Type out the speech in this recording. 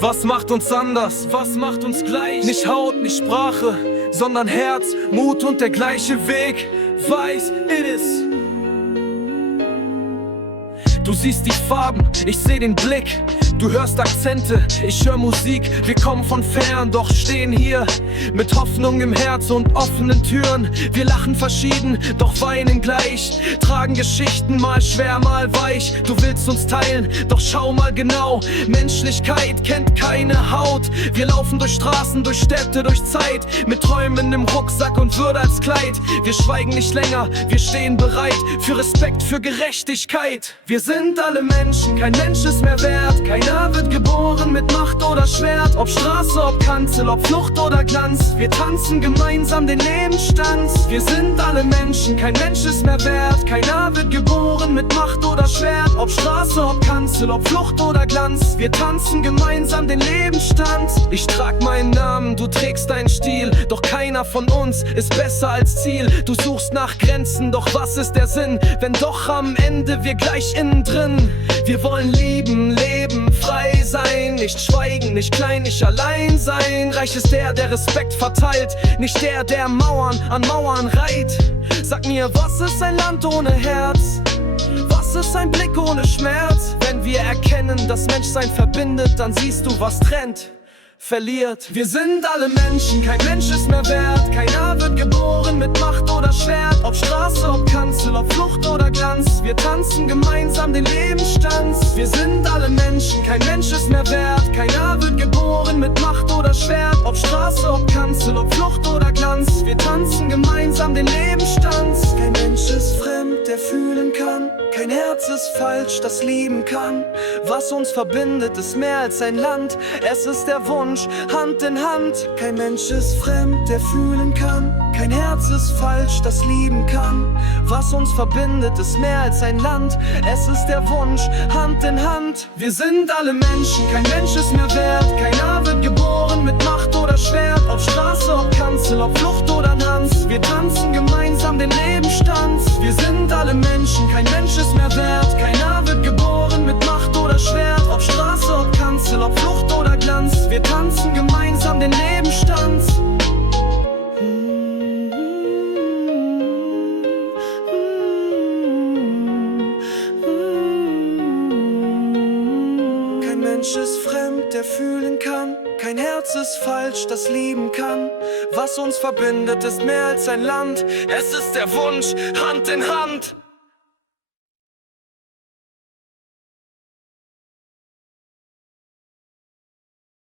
Was macht uns anders? Was macht uns gleich? Nicht Haut, nicht Sprache, sondern Herz, Mut und der gleiche Weg. Weiß, it is. Du siehst die Farben, ich seh den Blick. Du hörst Akzente, ich hör Musik. Wir kommen von fern, doch stehen hier mit Hoffnung im Herz und offenen Türen. Wir lachen verschieden, doch weinen gleich. Tragen Geschichten, mal schwer, mal weich. Du willst uns teilen, doch schau mal genau. Menschlichkeit kennt keine Haut. Wir laufen durch Straßen, durch Städte, durch Zeit. Mit Träumen im Rucksack und Würde als Kleid. Wir schweigen nicht länger, wir stehen bereit. Für Respekt, für Gerechtigkeit. Wir sind alle Menschen, kein Mensch ist mehr wert. Keiner wird geboren mit Macht oder Schwert. Ob Straße, ob Kanzel, ob Flucht oder Glanz. Wir tanzen gemeinsam den Lebensstanz. Wir sind alle Menschen, kein Mensch ist mehr wert. Keiner wird geboren mit Macht oder Schwert. Ob Straße, ob Kanzel, ob Flucht oder Glanz. Wir tanzen gemeinsam den Lebensstand. Ich trag meinen Namen, du trägst deinen Stil. Doch keiner von uns ist besser als Ziel. Du suchst nach Grenzen, doch was ist der Sinn, wenn doch am Ende wir gleich innen drin. Wir wollen lieben, leben, frei sein. Nicht schweigen, nicht klein, nicht allein sein. Reich ist der, der Respekt verteilt, nicht der, der Mauern an Mauern reiht. Sag mir, was ist ein Land ohne Herz? Was ist ein Blick ohne Schmerz? Wenn wir erkennen, dass Menschsein verbindet, dann siehst du, was trennt, verliert. Wir sind alle Menschen, kein Mensch ist mehr wert. Keiner wird geboren mit Macht oder Schwert. Ob Straße, ob Kanzel, ob Flucht oder Glanz. Wir tanzen gemeinsam den Lebensstanz. Wir sind alle Menschen, kein Mensch ist mehr wert. Keiner wird geboren mit Macht oder Schwert. Ob Straße, ob Kanzel, ob Flucht oder Glanz. Wir tanzen gemeinsam den Lebensstanz. Kein Mensch ist fremd, der fühlen kann. Kein Herz ist falsch, das lieben kann. Was uns verbindet, ist mehr als ein Land. Es ist der Wunsch, Hand in Hand. Kein Mensch ist fremd, der fühlen kann. Kein Herz ist falsch, das lieben kann. Was uns verbindet, ist mehr als ein Land. Es ist der Wunsch, Hand in Hand. Wir sind alle Menschen, kein Mensch ist mehr wert. Keiner wird geboren mit Macht oder Schwert. Ob Straße, ob Kanzel, ob Flucht oder Tanz. Wir tanzen gemeinsam den Lebensstanz. Wir sind alle Menschen, kein Mensch ist mehr wert. Keiner wird geboren mit Macht oder Schwert. Ob Straße, ob Kanzel, ob Flucht oder Glanz. Wir tanzen gemeinsam den Lebensstanz. Kein Mensch ist fremd, der fühlen kann. Kein Herz ist falsch, das lieben kann. Was uns verbindet, ist mehr als ein Land. Es ist der Wunsch, Hand in Hand.